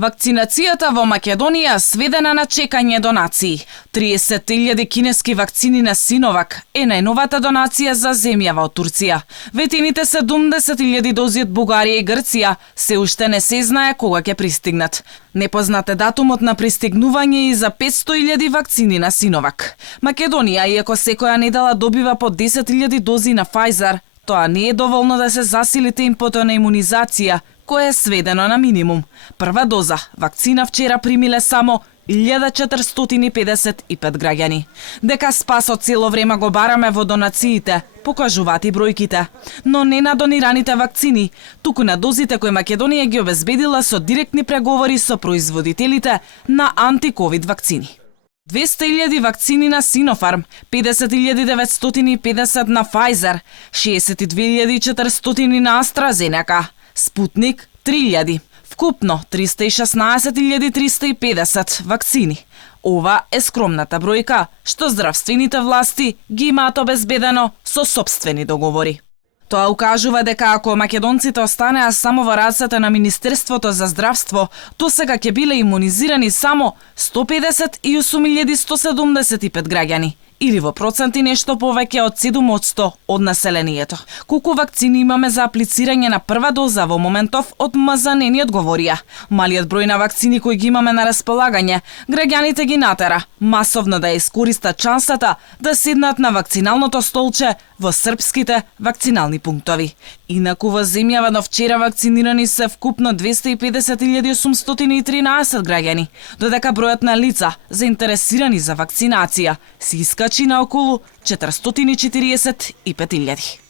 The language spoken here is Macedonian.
Вакцинацијата во Македонија сведена на чекање донации. 30.000 кинески вакцини на Синовак е најновата донација за земјава од Турција. Ветените 70.000 дози од Бугарија и Грција се уште не се знае кога ќе пристигнат. Непознат е датумот на пристигнување и за 500.000 вакцини на Синовак. Македонија, иако секоја недела добива по 10.000 дози на Pfizer, тоа не е доволно да се засили темпото на имунизација, кое е сведено на минимум. Прва доза вакцина вчера примиле само 1455 граѓани. Дека спасот цело време го бараме во донациите, покажуваат и бројките. Но не на донираните вакцини, туку на дозите кои Македонија ги обезбедила со директни преговори со производителите на антиковид вакцини. 200.000 вакцини на Синофарм, 50.950 на Pfizer, 62.400 на AstraZeneca, Спутник 3.000, вкупно 316.350 вакцини. Ова е скромната бројка што здравствените власти ги имаат обезбедено со сопствени договори. Тоа укажува дека ако македонците останеа само во рацете на Министерството за здравство, досега ќе биле имунизирани само 158.175 граѓани, или во проценти нешто повеќе од 7% од населението. Колку вакцини имаме за аплицирање на прва доза во моментов од МЗН ни одговорија. Малиот број на вакцини кои ги имаме на располагање, граѓаните ги натера масовно да ја искористат шансата да седнат на вакциналното столче во српските вакцинални пунктови. Инаку во земјава до вчера вакцинирани се вкупно 250.813 граѓани, додека бројот на лица заинтересирани за вакцинација се искачи на околу 445.000.